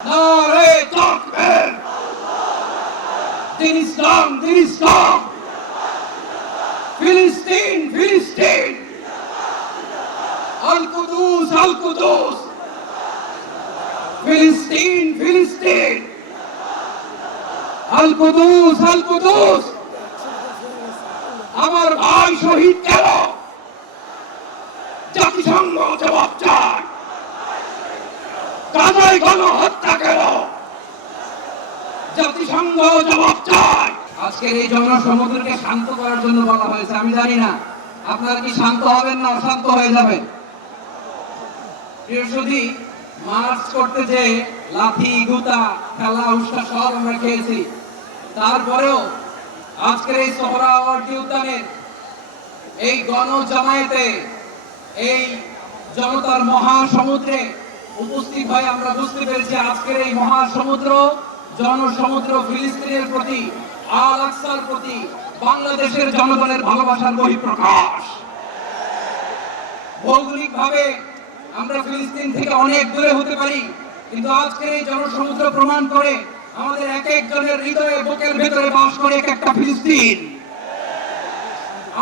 নারে তাকবীর, দিন ইসলাম, দিন ইসলাম, ফিলিস্তিন, ফিলিস্তিন, আল কুদুস, আল কুদুস, ফিলিস্তিন, ফিলিস্তিন, আল কুদুস, আল কুদুস। আমার ভাই শহীদ কেন? জাতিসংঘ জবাব চায়। গাজায় গণহত্যা কেন? জাতিসংঘ জবাব চায়। আজকের এই জনসমুদ্রকে শান্ত করার জন্য বলা হয়েছে। আমি জানি না আপনারা কি শান্ত হবেন না অশান্ত হয়ে যাবেন। বৃহস্পতি মার্চ করতে যে লাঠি গুতা খেলা উৎসাহ সব আমরা খেয়েছি, তারপরেও আজকের এই সোহরাওয়ার্দী উদ্যানের এই গণজামায়াতে এই জনতার মহাসমুদ্রে উপস্থিত হয়ে আমরা বুঝতে পেরেছি আজকের এই মহাসমুদ্র জনসমুদ্র ফিলিস্তিনের প্রতি, আল আকসার প্রতি বাংলাদেশের জনগণের ভালোবাসার বহিঃপ্রকাশ। ভৌগোলিকভাবে আমরা ফিলিস্তিন থেকে অনেক দূরে হতে পারি, কিন্তু আজকের এই জনসমুদ্র প্রমাণ করে আমাদের এক একজনের হৃদয়ে বুকের ভেতরে বাস করে এক একটা ফিলিস্তিন।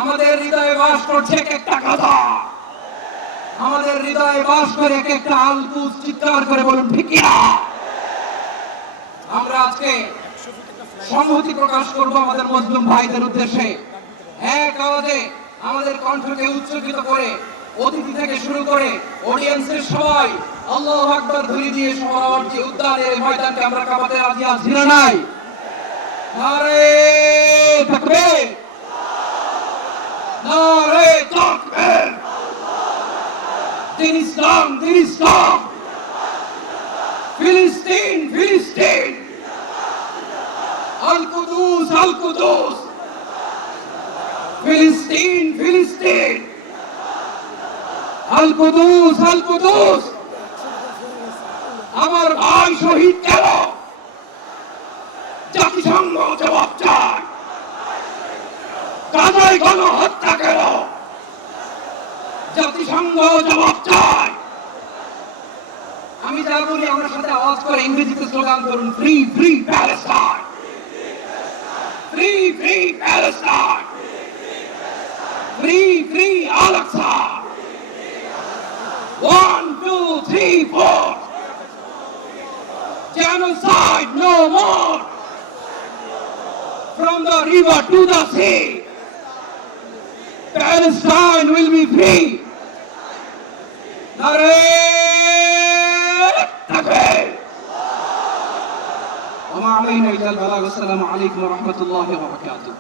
আমাদের হৃদয়ে বাস করছে এক একটা গাজা। আমাদের হৃদয়ে বাস করে এক একটা আল কুদস। চিৎকার করে বলুন ঠিক কিনা? আমরা আজকে সংহতি প্রকাশ করব আমাদের মুসলিম ভাইদের উদ্দেশ্যে। এক আওয়াজে আমাদের কণ্ঠকে উচ্চকিত করে অতিথি থেকে শুরু করে অডিয়েন্সের সবাই আল্লাহু আকবার ধ্বনি দিয়ে সোহরাওয়ার্দী উদ্যানের এই ময়দানকে আমরা কাঁপাতে রাজি আছি না নাই? নারে তাকবীর, নারে তাকবীর, দিন ইসলাম, দিন ইসলাম, ফিলিস্তিন, ফিলিস্তিন, আল কুদুস, আল কুদুস, ফিলিস্তিন, ফিলিস্তিন, আল কুদুস, আল কুদুস। আমার ভাই শহীদ কেন? জাতিসংঘ জবাব চায়। গাজায় গণহত্যা কেন? জাতিসংঘ জবাব চায়। আমি যা বলি আমার সাথে আওয়াজ করে ইংরেজিতে স্লোগান করুন, free free Palestine, free free Palestine, free free Al Aqsa. 1 2 3 4, genocide no more, from the river to the sea, Palestine will be free. Nare takbir. Wa ma alayna illa al balagh. Assalamu alaykum wa rahmatullahi wa barakatuh.